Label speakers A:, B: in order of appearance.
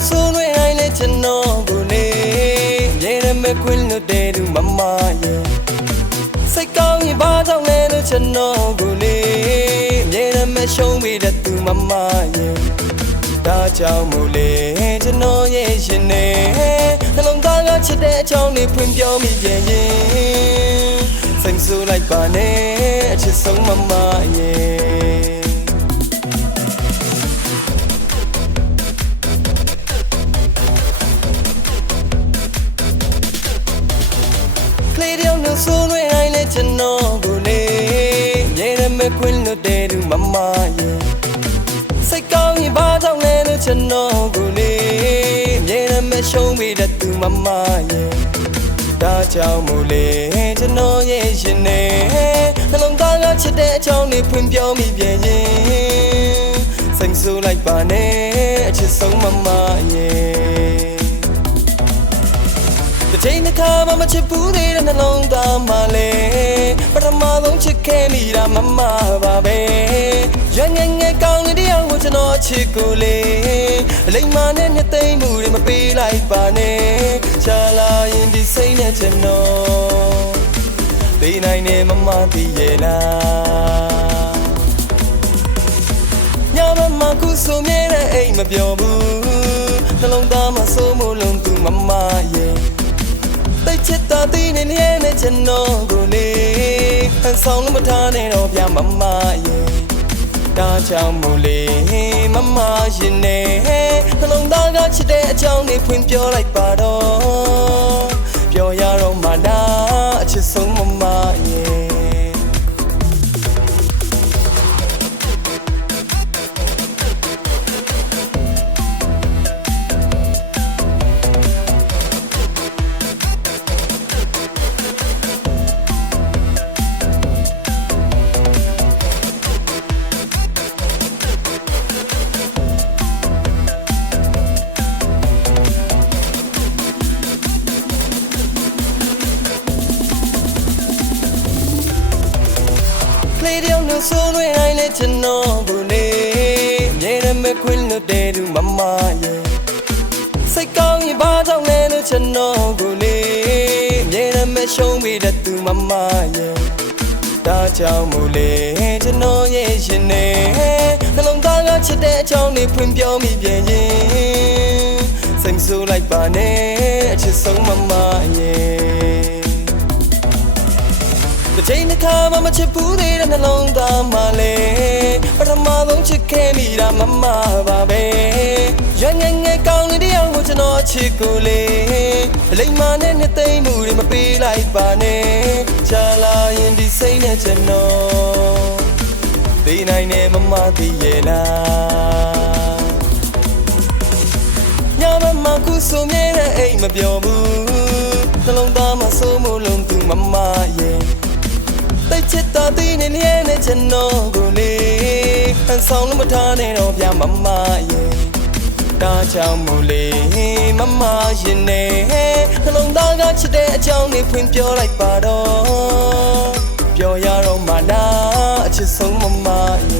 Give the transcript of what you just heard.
A: လို့ဆိုးနေတိုင်းလဲကျွန်တော်ကိုနေမြေရမဲ့ခွင့်လို့တဲ့သူမမရဲ့စိတ်ကောင်းရင်ဘာကြောင့်လဲလို့ကျွန်တော်ကိုနေမြေရမဲ့ရှုံးမိတဲ့သူမမရဲ့ဒါကြောင့်မို့လေကျွန်တော်ရဲ့ရှင်နေနှလုံးသားကချစ်တဲ့အကြောင်းလေးဖွင့်ပြောမိပြန်ရင်စိတ်ဆိုးလိုက်ပါနဲ့အချစ်ဆုံးမမရဲ့ လေးတယောက်လို့ဆိုးနေတိုင်းလဲကျွန်တော်ကိုနေမြေရမဲ့ခွင့်လို့တဲ့သူမမရဲ့စိတ်ကောင်းရင်ဘာကြောင့်လဲလို့ကျွန်တော်ကိုနေမြေရမဲ့ရှုံးမိတဲ့သူမမရဲ့ဒါကြောင့်မို့လေကျွန်တော်ရဲ့ရှင်နေနှလုံးသားကချစ်တဲ့အကြောင်းလေးဖွင့်ပြောမိပြန်ရင်စိတ်ဆိုးလိုက်ပါနဲ့အချစ်ဆုံးမမရဲ့ တစ်ချိန်တစ်ခါမှမချစ်ဘူးသေးတဲ့နှလုံးသားမှလေပထမဆုံးချစ်ခဲ့မိတာမမပါပဲရငယ်ငယ်ကောင်းလေးတယောက်ကိုကျွန်တော်ချစ်ကိုလေအလိမ္မာနဲ့နှစ်သိမ့်မှုတွေမပေးလိုက်ပါနဲ့ချာလာရင်ဒီစိတ်နဲ့ကျွန်တော်သိနိုင်နေမမသိရဲ့လားညမမခုဆိုမြဲတဲ့အိမ်မပြောဘူးနှလုံးသားမှာစိုးမိုးလုံးသူမမရဲ့ တိတ်ချစ်တာတီးနေနေနဲ့ကျွန်တော်ကိုလေအဆောင်လို့မထားနဲ့တော့ဗျမမရဲ့ဒါကြောင့်မို့လေမမရင်နေနှလုံးသားကချစ်တဲ့အကြောင်းလေးဖွင့်ပြောလိုက်ပါတော့ပြောရတော့မှလားအချစ်ဆုံးမမရဲ့ လေးတယောက်လို့ဆိုးနေတိုင်းလဲကျွန်တော်ကိုနေမြေရမဲ့ခွင့်လို့တဲ့သူမမရဲ့စိတ်ကောင်းရင်ဘာကြောင့်လဲလို့ကျွန်တော်ကိုနေမြေရမဲ့ရှုံးမိတဲ့သူမမရဲ့ဒါကြောင့်မို့လေကျွန်တော်ရဲ့ရှင်နေနှလုံးသားကချစ်တဲ့အကြောင်းလေးဖွင့်ပြောမိပြန်ရင်စိတ်မဆိုးလိုက်ပါနဲ့အချစ်ဆုံးမမရဲ့ တစ်ချိန်တစ်ခါမှမချစ်ဘူးသေးတဲ့နှလုံးသားမှလေပထမဆုံးချစ်ခဲ့မိတာမမပါပဲရငယ်ငယ်ကောင်းလေးတယောက်ကိုကျွန်တော်ချစ်ကိုလေအလိမ္မာနဲ့နှစ်သိမ့်မှုတွေမပေးလိုက်ပါနဲ့ချာလာရင်ဒီစိတ်နဲ့ကျွန်တော်သိနိုင်နေမမသိရဲ့လားညမမခုဆိုမြဲတဲ့အိမ်မပြောဘူးနှလုံးသားမှာစိုးမိုးလုံးသူမမရဲ့ တိတ်ချစ်တာတီးနေနေနဲ့ကျွန်တော်ကိုလေအဆောင်လို့မထားနဲ့တော့ဗျမမရဲ့ဒါကြောင့်မို့လေမမရင်နေနှလုံးသားကချစ်တဲ့အကြောင်းလေးဖွင့်ပြောလိုက်ပါတော့ပြောရတော့မှလားအချစ်ဆုံးမမရဲ့